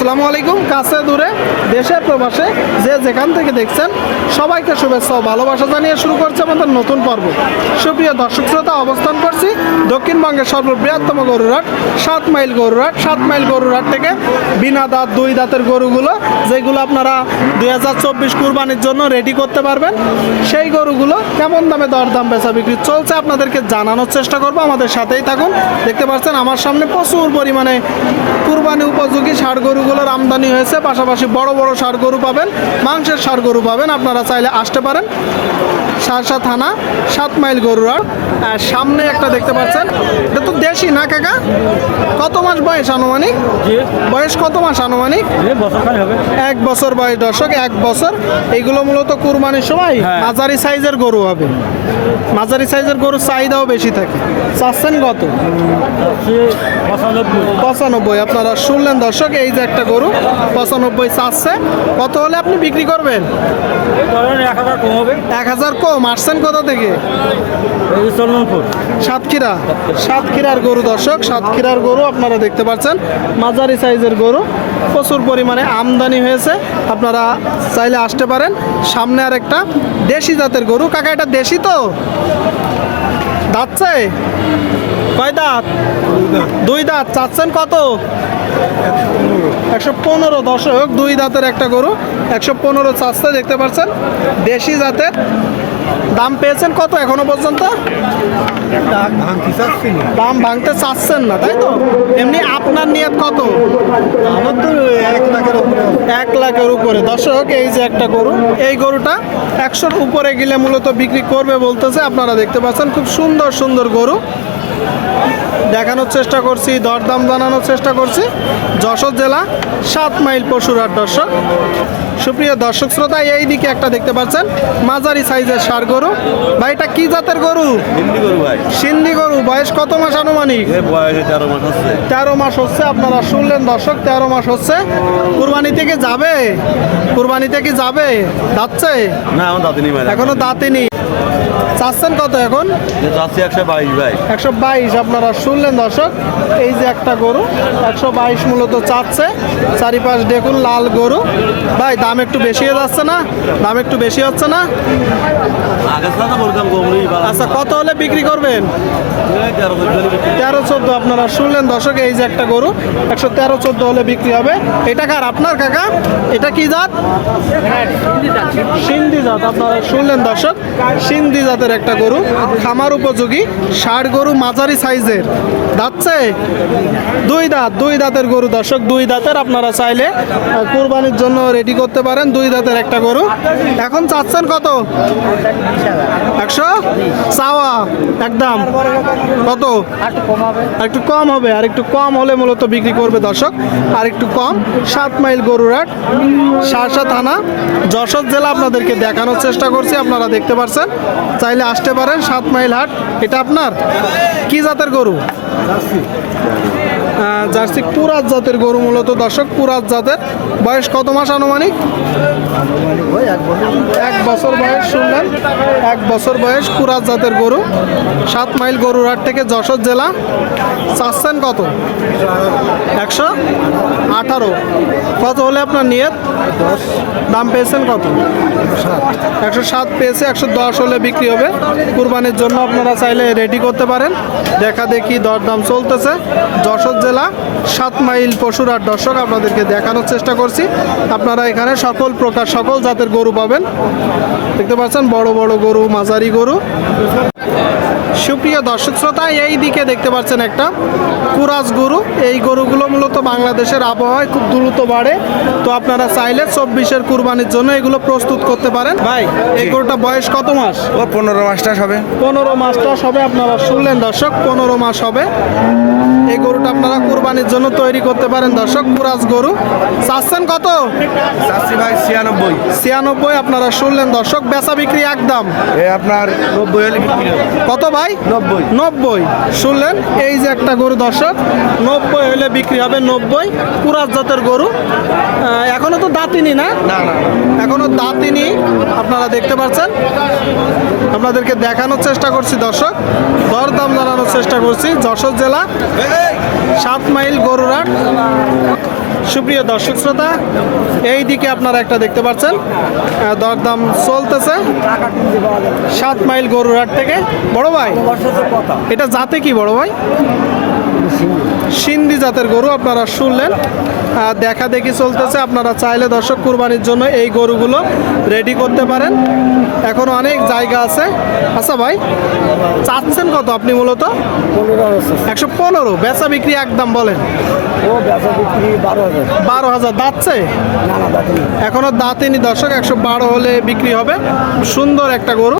আসসালামু আলাইকুম, কাছে দূরে, দেশে, প্রবাসে, যে যেখান থেকে দেখছেন, সবাইকে শুভেচ্ছা ও ভালোবাসা জানিয়ে শুরু করছে আমাদের নতুন পর্ব। সুপ্রিয় দর্শক শ্রোতা, অবস্থান করছি দক্ষিণবঙ্গের সর্ববৃহত্তম গরুরহাট, সাত মাইল গরুরহাট। সাত মাইল গরুরহাট থেকে বিনা দাঁত, দুই দাঁতের গরুগুলো, যেগুলো আপনারা দুই হাজার চব্বিশ কুরবানির জন্য রেডি করতে পারবেন, সেই গরুগুলো কেমন দামে দরদাম বেচা বিক্রি চলছে আপনাদেরকে জানানোর চেষ্টা করব। আমাদের সাথেই থাকুন। দেখতে পাচ্ছেন, আমার সামনে প্রচুর পরিমাণে কুরবানি উপযোগী ষাড় গরুগুলোর আমদানি হয়েছে পাশাপাশি বড় বড় ষাড় গরু পাবেন মাংসের সার গরু পাবেন আপনারা চাইলে আসতে পারেন। সারসা থানা সাত মাইল গরুরার আর সামনে একটা দেখতে পাচ্ছেন। এটা তো দেশি না কাকা? কত মাস বয়স আনুমানিক? বয়স কত মাস আনুমানিক? এক বছর বয়স দর্শক এক বছর। এইগুলো মূলত কুরবানির সময় হ্যাঁ। মাঝারি সাইজের গরু হবে। মাঝারি সাইজের গরুর চাহিদাও বেশি থাকে। চাচ্ছেন কত? পঁচানব্বই। পঁচানব্বই আপনারা শুনলেন দর্শক এই যে একটা গরু পঁচানব্বই চাচ্ছে। কত হলে আপনি বিক্রি করবেন? এক হাজার কম আসছেন কোথা থেকে? সাতক্ষীরা। সাতক্ষীরার গরু দর্শক সাতক্ষীরার গরু আপনারা দেখতে পাচ্ছেন। মাঝারি সাইজের গরু প্রচুর পরিমাণে আমদানি হয়েছে। আপনারা চাইলে আসতে পারেন। সামনে আর একটা দেশি জাতের গরু। কাকা এটা দেশি তো? দাঁতছে কয় দাঁত? দুই দাঁত। চাচ্ছেন কত? একশো পনেরো দশক দুই দাঁতের একটা গরু একশো পনেরো চাচ্ছে দেখতে পাচ্ছেন। দেশি জাতের দাম পেয়েছেন কত এখনও পর্যন্ত? দাম ভাঙতে চাচ্ছেন না তাই তো? এমনি আপনার নিয়ত কত? আমার তো এক লাখের উপরে এক লাখের উপরে। দর্শক এই যে একটা গরু এই গরুটা একশোর উপরে গেলে মূলত বিক্রি করবে বলতেছে। আপনারা দেখতে পাচ্ছেন খুব সুন্দর সুন্দর গরু। দেখানোর চেষ্টা করছি দরদাম জানানোর চেষ্টা করছি। যশোর জেলা সাত মাইল পশুরার দর্শক। সুপ্রিয় দর্শক শ্রোতা এই দিকে একটা দেখতে পাচ্ছেন মাঝারি সাইজের সার গরু। ভাই এটা কি জাতের গরু? হিন্দি করু ভাই। সিন্ধি গরু। বয়স কত মাস আনুমানিক? তেরো মাস হচ্ছে। তেরো মাস হচ্ছে আপনারা শুনলেন দর্শক তেরো মাস হচ্ছে। কুরবানি থেকে যাবে? কুরবানি থেকে যাবে? যাচ্ছে? না এখনও দাঁতেনি চাচ্ছেন কত এখন? যাচ্ছি একশো বাইশ ভাই। একশো বাইশ আপনারা শুনলেন দর্শক এই যে একটা গরু একশো বাইশ মূলত চাচ্ছে। চারিপাশ দেখুন লাল গরু। ভাই দাম একটু বেশি হয়ে যাচ্ছে না দাম একটু বেশি হচ্ছে না। আচ্ছা কত হলে বিক্রি করবেন? তেরো চোদ্দ তেরো চোদ্দ আপনারা শুনলেন দর্শক এই যে একটা গরু একশো তেরো চোদ্দ হলে বিক্রি হবে। এটা কার? আপনার কাকা? এটা কি জাত? সিন্ধি জাত আপনারা শুনলেন দর্শক। সিন্ধি জাতের একটা গরু, খামার উপযোগী, ষাট গরু মাঝারি সাইজের। দাঁতছে দুই দাঁত, দুই দাঁতের গরু। দর্শক, দুই দাঁতের আপনারা চাইলে কুরবানির জন্য রেডি করতে পারেন দুই দাঁতের একটা গরু। এখন চাচ্ছেন কত? একশো? চাওয়া, একদম। কত? একটু কম হবে আর একটু কম হলে মূলত বিক্রি করবে দর্শক। আর একটু কম, সাত মাইল গরুর গরুরাট সারসা থানা, যশোর জেলা আপনাদেরকে দেখানোর চেষ্টা করছি, আপনারা দেখতে পাচ্ছেন চাইলে আসতে পারেন সাত মাইল হাট। এটা আপনার? কি জাতের গরু? জার্সি পুরাত জাতের গরু মূলত। দর্শক, পুরাত জাতের। বয়স কত মাস আনুমানিক? এক বছর বয়স, শুনলেন? এক বছর বয়স কুরাত জাতের গরু। সাত মাইল গরুরহাট থেকে যশোর জেলা। চাচ্ছেন কত? একশো আঠারো। কত হলে আপনার নিয়ত? দাম পেয়েছেন কত? একশো সাত পেয়েছে, একশো দশ হলে বিক্রি হবে। কুরবানির জন্য আপনারা চাইলে রেডি করতে পারেন। দেখা দেখি দরদাম চলতেছে। যশোর জেলা সাত মাইল পশুরার দর্শক আপনাদেরকে দেখানোর চেষ্টা করছি। আপনারা এখানে সকল প্রকার, সকল জাতের গরু পাবেন। দেখতে পাচ্ছেন, বড় বড় গরু, মাঝারি গরু। সুপ্রিয় দর্শক শ্রোতা এই দিকে দেখতে পাচ্ছেন একটা কুরাজ গরু। এই গরুগুলো মূলত বাংলাদেশের আবহাওয়ায় খুব দ্রুত বাড়ে। তো আপনারা চাইলে চব্বিশের কুরবানির জন্য এগুলো প্রস্তুত করতে পারেন। ভাই এই গরুটা বয়স কত মাস? ও পনেরো মাসটা হবে। পনেরো মাসটা হবে আপনারা শুনলেন দর্শক পনেরো মাস হবে। এই গরুটা আপনারা কুরবানির জন্য তৈরি করতে পারেন দর্শক কুরাজ গরু। চাচ্ছেন কত? চাষি ভাই ছিয়ানব্বই। ছিয়ানব্বই আপনারা শুনলেন দর্শক বেচা বিক্রি একদম। এ আপনার নব্বই কত ভাই? নব্বই। নব্বই। শুনলেন? এই যে একটা গরু দর্শক নব্বই হলে বিক্রি হবে নব্বই। পুরাত জাতের গরু। এখনও তো দাঁতিনি না? এখনও দাঁতিনি আপনারা দেখতে পাচ্ছেন। আপনাদেরকে দেখানোর চেষ্টা করছি দর্শক। দরদাম জানানোর বলছি, যশোর জেলা, সাত মাইল গরুরাট সুপ্রিয় দর্শক শ্রোতা, এই দিকে আপনারা একটা দেখতে পাচ্ছেন দরদাম চলতেছে। সাত মাইল গরুরাট থেকে। বড় ভাই, এটা যাতে কি বড় ভাই? সিন্ধি জাতের গরু আপনারা শুনলেন। দেখা দেখি চলতেছে। আপনারা চাইলে দর্শক কুরবানির জন্য এই গরুগুলো রেডি করতে পারেন। এখন অনেক জায়গা আছে। আচ্ছা ভাই চাচ্ছেন কত আপনি মূলত? একশো পনেরো। বেচা বিক্রি একদম বলেন। বারো হাজার। দাঁতছে? এখনও দাঁতেনি দর্শক একশো বারো হলে বিক্রি হবে। সুন্দর একটা গরু।